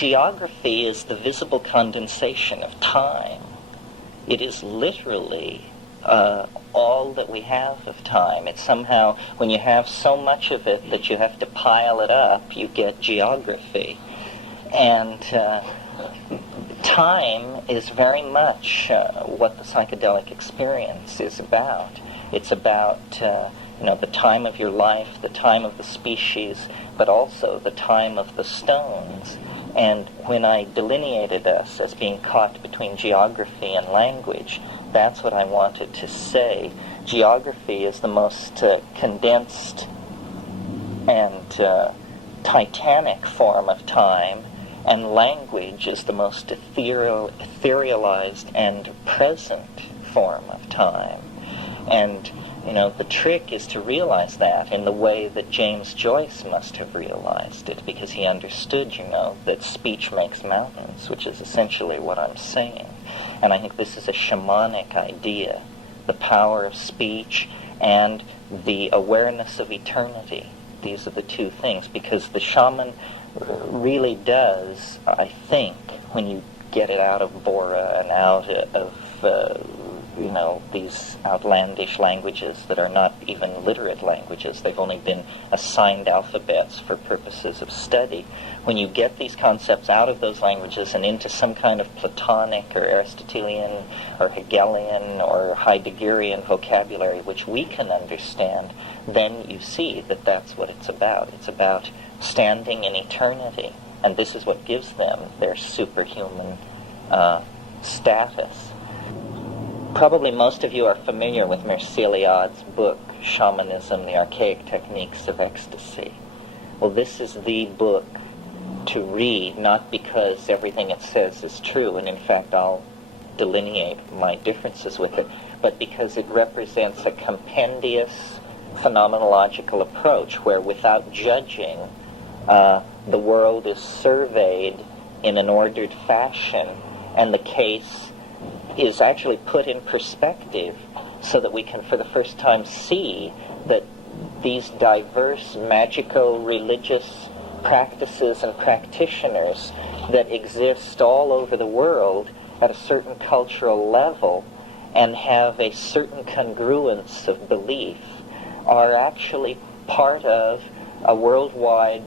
geography is the visible condensation of time. It is literally all that we have of time. It's somehow, when you have so much of it that you have to pile it up, you get geography. And time is very much what the psychedelic experience is about. It's about the time of your life, the time of the species, but also the time of the stones. And when I delineated us as being caught between geography and language, that's what I wanted to say. Geography is the most condensed and titanic form of time, and language is the most etherealized and present form of time. And the trick is to realize that in the way that James Joyce must have realized it, because he understood, that speech makes mountains, which is essentially what I'm saying. And I think this is a shamanic idea, the power of speech and the awareness of eternity. These are the two things, because the shaman really does, I think, when you get it out of Bora and out of these outlandish languages that are not even literate languages. They've only been assigned alphabets for purposes of study. When you get these concepts out of those languages and into some kind of Platonic or Aristotelian or Hegelian or Heideggerian vocabulary, which we can understand, then you see that that's what it's about. It's about standing in eternity. And this is what gives them their superhuman status. Probably most of you are familiar with Merceliad's book, Shamanism, the Archaic Techniques of Ecstasy. Well, this is the book to read, not because everything it says is true, and in fact I'll delineate my differences with it, but because it represents a compendious phenomenological approach where, without judging, the world is surveyed in an ordered fashion, and the case is actually put in perspective so that we can for the first time see that these diverse magico-religious practices and practitioners that exist all over the world at a certain cultural level and have a certain congruence of belief are actually part of a worldwide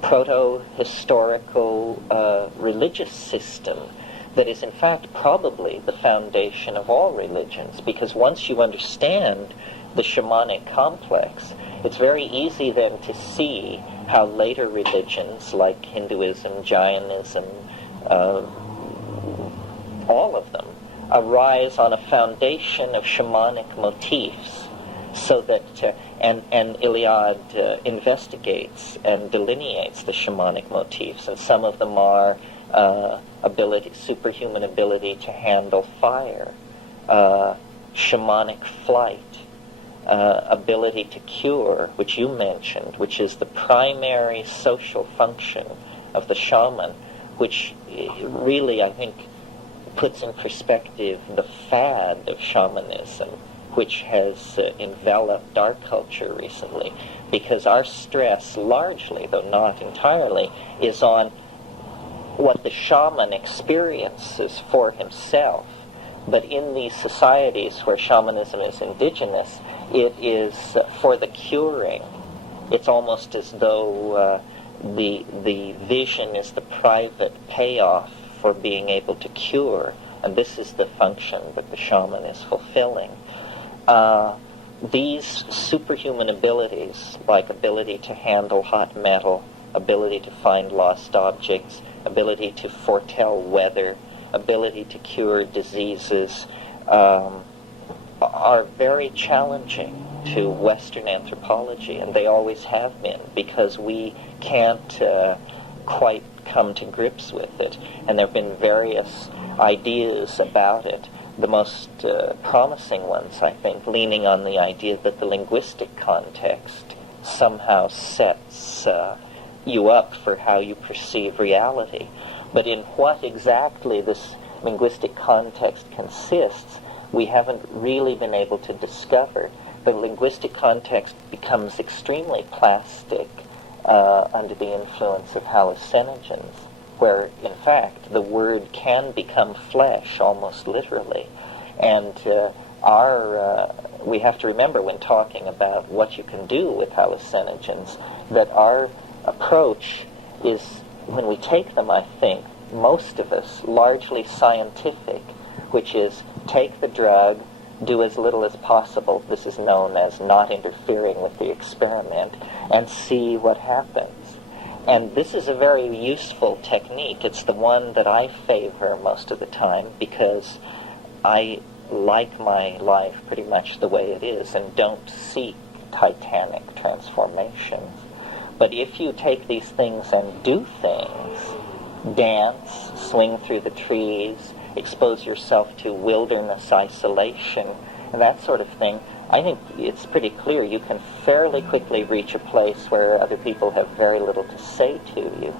proto-historical religious system that is in fact probably the foundation of all religions, because once you understand the shamanic complex, it's very easy then to see how later religions like Hinduism, Jainism, all of them arise on a foundation of shamanic motifs, so that and Iliad investigates and delineates the shamanic motifs, and some of them are superhuman ability to handle fire, shamanic flight, ability to cure, which you mentioned, which is the primary social function of the shaman, which really, I think, puts in perspective the fad of shamanism, which has enveloped our culture recently, because our stress largely, though not entirely, is on what the shaman experiences for himself. But in these societies where shamanism is indigenous, it is for the curing. It's almost as though the vision is the private payoff for being able to cure, and this is the function that the shaman is fulfilling. These superhuman abilities, like ability to handle hot metal, ability to find lost objects, ability to foretell weather, ability to cure diseases, are very challenging to Western anthropology, and they always have been, because we can't quite come to grips with it, and there have been various ideas about it. The most promising ones, I think, leaning on the idea that the linguistic context somehow sets you up for how you perceive reality. But in what exactly this linguistic context consists, we haven't really been able to discover. The linguistic context becomes extremely plastic under the influence of hallucinogens, where, in fact, the word can become flesh, almost literally. And we have to remember when talking about what you can do with hallucinogens, that our approach is, when we take them, I think, most of us, largely scientific, which is take the drug, do as little as possible. This is known as not interfering with the experiment, and see what happens. And this is a very useful technique. It's the one that I favor most of the time, because I like my life pretty much the way it is and don't seek titanic transformations. But if you take these things and do things, dance, swing through the trees, expose yourself to wilderness isolation, and that sort of thing, I think it's pretty clear you can fairly quickly reach a place where other people have very little to say to you.